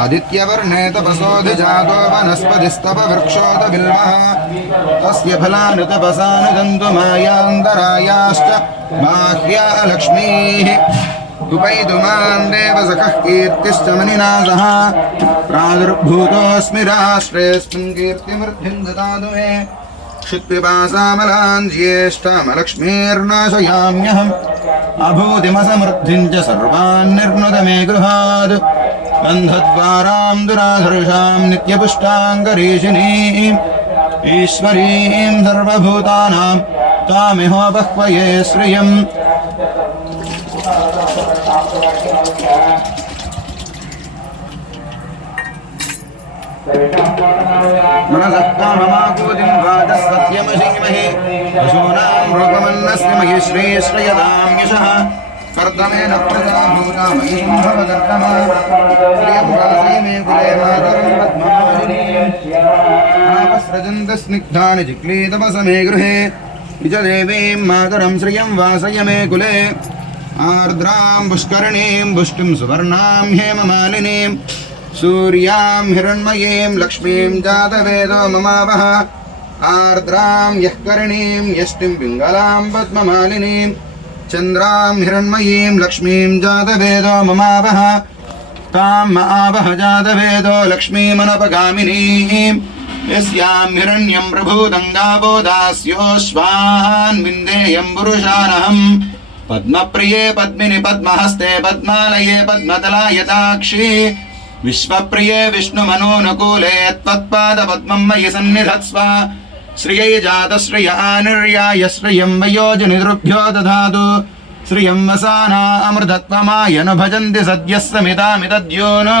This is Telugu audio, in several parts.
आदित्यवर्णे तपसोऽधिजातो वनस्पतिस्तव वृक्षोत बिल्वः तस्य फलानि तपसानुदन्तु मायान्तरायाश्च बाह्या लक्ष्मीः उपैतुमान् देवसखः कीर्तिश्च मनिना सह प्रादुर्भूतोऽस्मि राष्ट्रेऽस्मिन् कीर्तिमृद्धिं ददातु मे क्षुत्पिपासामलान् ज्येष्ठामलक्ष्मीर्नाशयाम्यहम् अभूतिमसमृद्धिं च सर्वान् निर्नुत मे गृहात् गन्धद्वारां दुराधर्षां नित्यपुष्टाङ्गरीषिणीम् ईश्वरीं सर्वभूतानां तामिहोपह्वये श्रियम् मनसः काममाकूतिं वाचः सत्यमशीमहि पशूनां रूपमन्नस्य महि श्रेयश्रयतां यशः कर्दमेन प्रजाभूतामयीं भवदर्तमा श्रियं वासये मे कुले मातरं पद्मावलिनीपस्रजन्तस्निग्धानि चिक्लीतपसमे गृहे निज देवीं मातरं श्रियं वासय मे कुले आर्द्रां पुष्करणीं पुष्टिं सुवर्णां हेममालिनीं सूर्यां हिरण्मयीं लक्ष्मीं जातवेदो ममावः आर्द्रां यः करणीं यष्टिं पिङ्गलां पद्ममालिनीं चन्द्रां हिरण्मयीं लक्ष्मीं जातवेदो ममावः तां आवह जातवेदो लक्ष्मीमनपगामिनीं यस्यां हिरण्यं प्रभूतं गावो दास्योऽश्वान् विन्देयं पुरुषानहम् पद्मप्रिये पद्मिनि पद्महस्ते पद्मालये पद्मतलायताक्षी विश्वप्रिये विष्णुमनोनुकूले त्वत्पादपद्मं मयि सन्निधत्स्व श्रियै जातश्रिय आनिर्याय श्रियं वयोजनिदृभ्यो दधातु श्रियं वसाना अमृतत्वमायनु भजन्ति सद्यः समितामितद्योन्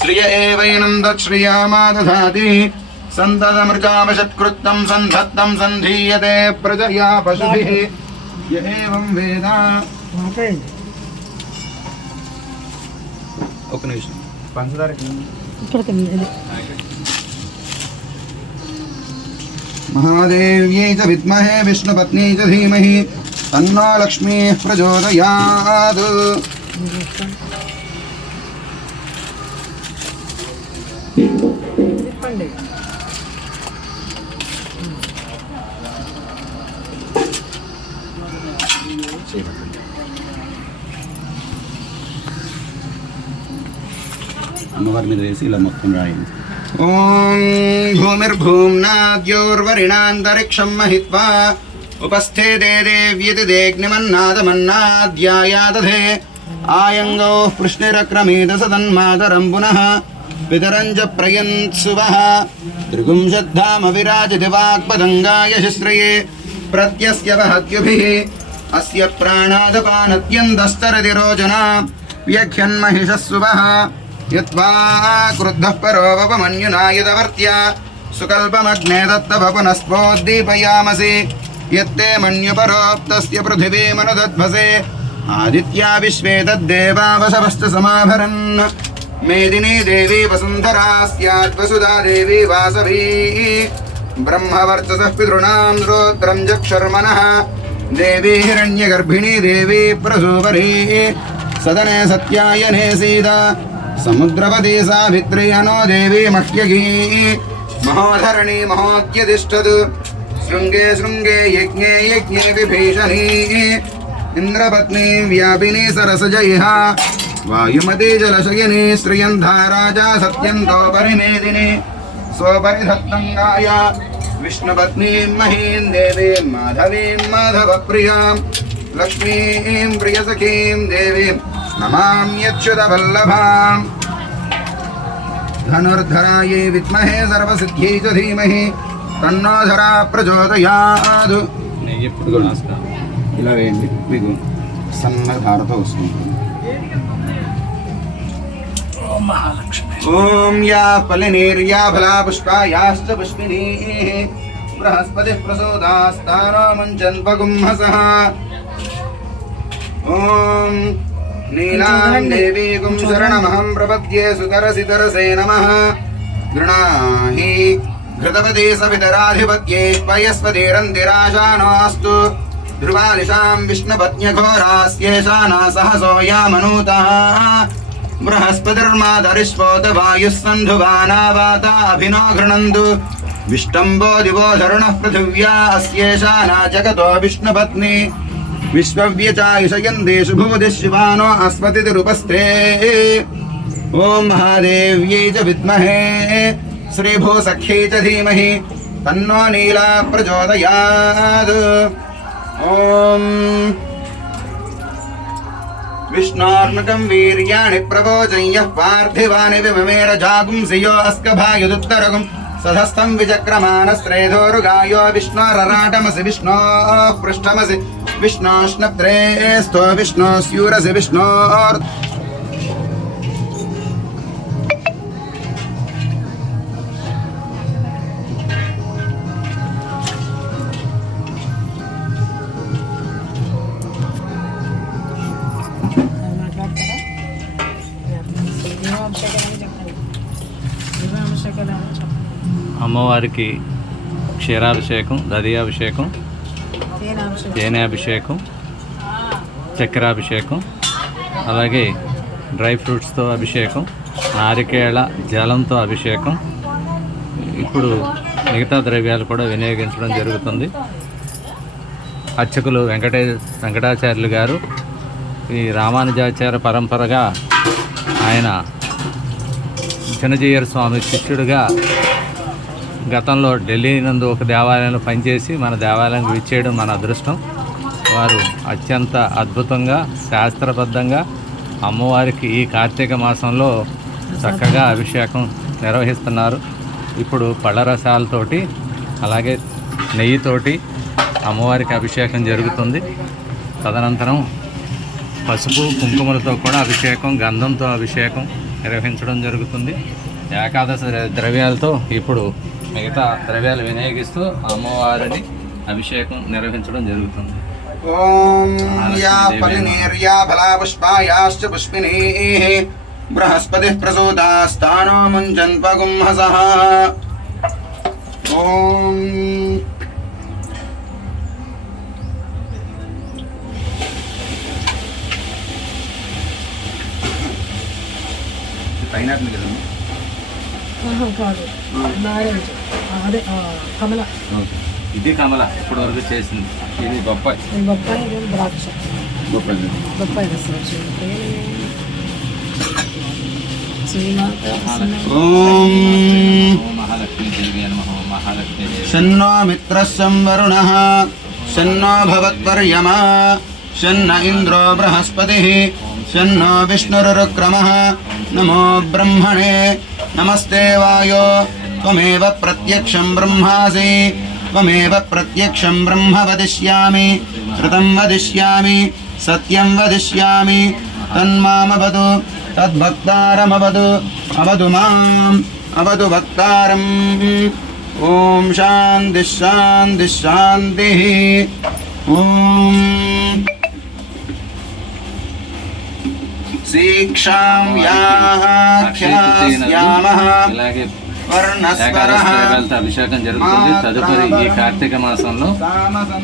श्रिय एवैनं तच्छ्रियामा दधाति सन्ततमृजावशत्कृतं सन्धत्तं सन्धीयते प्रजया पशुभिः य एवं वेद पंचदार महादेव्यै च विद्महे विष्णुपत्नी च धीमहि तन्नो लक्ष्मीः प्रचोदयात् అమ్మవారి మీద వేసి ఇలా మొత్తం రాయండి. ఓం భూమిర్భూమ్నాద్యోర్వరిణాంతరిక్షం మహిత్వా ఉపస్థితే దేవ్యతి దేగ్నిమన్నాదమన్నాద్యాయాదధే ఆయంగో పృష్ణిరక్రమీత సదన్మాతరం పునః పితరం చ ప్రయంత్సువః త్రిగుంశద్ధామ విరాజతి వాక్పదంగాయ శస్త్రయే ప్రత్యస్య వహత్యుభిః అస్య ప్రాణాదపానత్యంతస్తరతి రోచనా వ్యఘ్యన్మహిషస్సువః यत्वा क्रुद्धः परो वपमन्युना यदवर्त्या सुकल्पमग्ने दत्तवपुनस्पोद्दीपयामसि यत्ते मन्युपरोक्तस्य पृथिवीमनुदध्वसे आदित्या विश्वे तद्देवावशवस्तसमाभरन् मेदिनी देवी वसुन्धरा स्याद्वसुधा देवी वासवी ब्रह्मवर्चसः पितॄणां श्रोत्रं चक्षुर्मनः देवी हिरण्यगर्भिणी देवी प्रसूपरी सदने सत्यायने सीता समुद्रपति सावित्री अनो देवी मह्यगी महोधरणी महोद्यतिष्ठतु शृङ्गे शृङ्गे यज्ञे यज्ञे विभीषणी इन्द्रपत्नी व्यापिनी सरसजयः वायुमती जलशयनी श्रियन्धा राजा सत्यन्तो परिमेदिनी स्वपरिधत्तं गाय विष्णुपत्नीं महीं देवीं माधवीं माधवप्रियां लक्ष्मीं प्रियसखीं देवीं नमाम्यच्युतवल्लभाम् धनुर्धरायै विद्महे सर्वसिद्ध्यै च धीमहि तन्नो धरा प्रचोदयात् ఇలా వేయండి మీకు సన్నగా ధారతో వస్తుంది. ఓం యా ఫలినీర్యా ఫలా పుష్పాయాశ్చ పుష్పిణీః బృహస్పతిః ప్రసోదాస్తానో మంచన్పగుంహసః ఓం नीलां देवीकुं शरणमहं प्रपद्ये सुतरसितरसे नमः गृणाहि घृतपति सवितराधिपत्ये पयस्पतिरन्तिराशानोऽस्तु ध्रुवादिशां विष्णुपत्न्यघोरास्येषा नासहसो यामनूतः बृहस्पतिर्मातरिष्पोत वायुः सन्धुवाना वाता अभिनो गृह्णन्तु विष्टम्बो दिवो धरुणः पृथिव्या अस्येषा न जगतो विष्णुपत्नी विश्वव्यचायुषयन्ति शुभोदिः शिवानो अस्मतिरुपस्थे ॐ महादेव्यै च विद्महे श्रीभूसख्यै च धीमहि तन्नो नीला प्रचोदयात् ॐ विष्णोर्मकं वीर्याणि प्रवोचय्यः पार्थिवानि विममेरजागुंसि यो अस्कभायुदुत्तरगुं सधस्थं विचक्रमानस्त्रेधोरुगायो विष्णोरराटमसि विष्णोः पृष्ठमसि विष्णोष्णप्त्रे स्थो विष्णोस्यूरसि विष्णोर् అమ్మవారికి క్షీరాభిషేకం, దధియాభిషేకం, తేనెభిషేకం, చక్రాభిషేకం, అలాగే డ్రై ఫ్రూట్స్తో అభిషేకం, నారికేళ జలంతో అభిషేకం. ఇప్పుడు మిగతా ద్రవ్యాలు కూడా వినియోగించడం జరుగుతుంది. అర్చకులు వెంకటాచార్యులు గారు ఈ రామానుజాచార్య పరంపరగా ఆయన చిన్నజీయర్ స్వామి శిష్యుడిగా గతంలో ఢిల్లీ నందు ఒక దేవాలయంలో పనిచేసి మన దేవాలయానికి విచ్చేయడం మన అదృష్టం. వారు అత్యంత అద్భుతంగా శాస్త్రబద్ధంగా అమ్మవారికి ఈ కార్తీక మాసంలో చక్కగా అభిషేకం నిర్వహిస్తున్నారు. ఇప్పుడు పళ్ళ రసాలతోటి అలాగే నెయ్యితోటి అమ్మవారికి అభిషేకం జరుగుతుంది. తదనంతరం పసుపు కుంకుమలతో కూడా అభిషేకం, గంధంతో అభిషేకం నిర్వహించడం జరుగుతుంది. ఏకాదశి ద్రవ్యాలతో ఇప్పుడు మిగతా ద్రవ్యాలు వినియోగిస్తూ అమ్మవారిని అభిషేకం నిర్వహించడం జరుగుతుంది. ఓం యా ఫలినేర్యా ఫలాపుష్పాయాశ్చ పుష్పినీః బృహస్పతిః ప్రసూతాస్తానో ముంజన్పగుంహసః. ఓం పైనాపిల్ కదా కాదు, నారెంజ్, అదే కమల. ఇది కమల ఇప్పటి వరకు చేసింది. ఇది బొప్పాయి. బొప్పాయి, ద్రాక్ష. బొప్పాయి షన్నో మిత్రస్సం వరుణః షన్నో భవత్వర్యమా షన్న ఇంద్రో బృహస్పతిః షన్నో విష్ణురుక్రమః. నమో బ్రహ్మణే నమస్తే వాయో త్వమేవ ప్రత్యక్షం బ్రహ్మాసి త్వమేవ ప్రత్యక్షం బ్రహ్మ వదిష్యామి శ్రుతం వదిష్యామి సత్యం వదిష్యామి తన్మామవదు తద్భక్తారమవదు అవదు మాం అవదు భక్తారం. ఓం శాంతి శాంతి శాంతి. ఓం శీక్షాం యాః అభిషేకం జరుగుతుంది. తదుపరి ఈ కార్తీక మాసంలో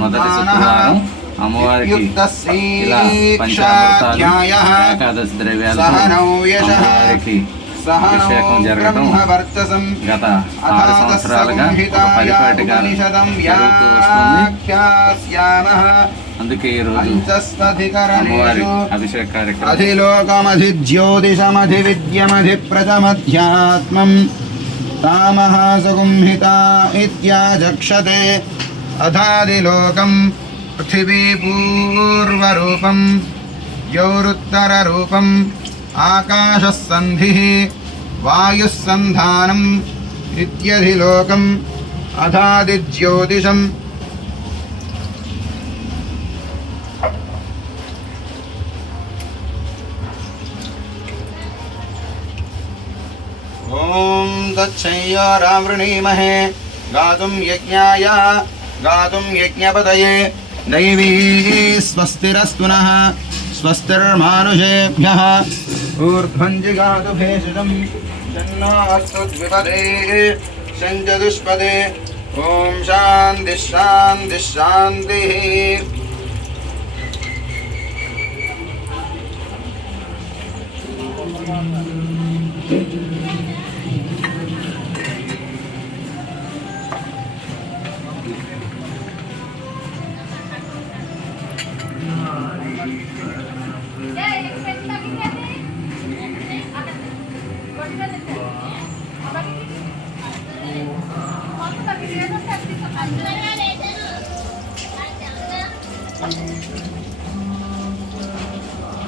మొదటి శుక్రవారం అమ్మవారికి ఇలా పంచామృతాలు, ఏకాదశి ద్రవ్యాలతో అమ్మవారికి అభిషేకం జరగడం గత 6 సంవత్సరాలుగా ఒక పరిపాటిగా జరుగుతూ వస్తుంది. అందుకే ఈరోజు అమ్మవారి అభిషేక కార్యక్రమం. అధిలోకమధిజ్యోతిషమధి విద్యమధి ప్రథమధ్యాత్మం తామః సుగుంహిత ఇత్యాజక్షతే. అధాదిలోకం పృథివీపూర్వరూపం ద్యౌరుత్తరరూపం ఆకాశः సంధిః వాయుः సంధానం ఇత్యధిలోకం అధాదిజ్యోతిషం. ఓం దచ్చయ్యారావృణీమహే గాతుం యజ్ఞాయ గాతుం యజ్ఞపతయే. దైవీ స్వస్తిరస్తు నః స్వస్తిర్మానుషేభ్యః. ఊర్ధ్వం జిగాతు భేషజం షన్నో అస్తు ద్విపదే షంచతుష్పదే. ఓం శాంతి శాంతి శాంతి.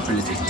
పెళ్లి చేసి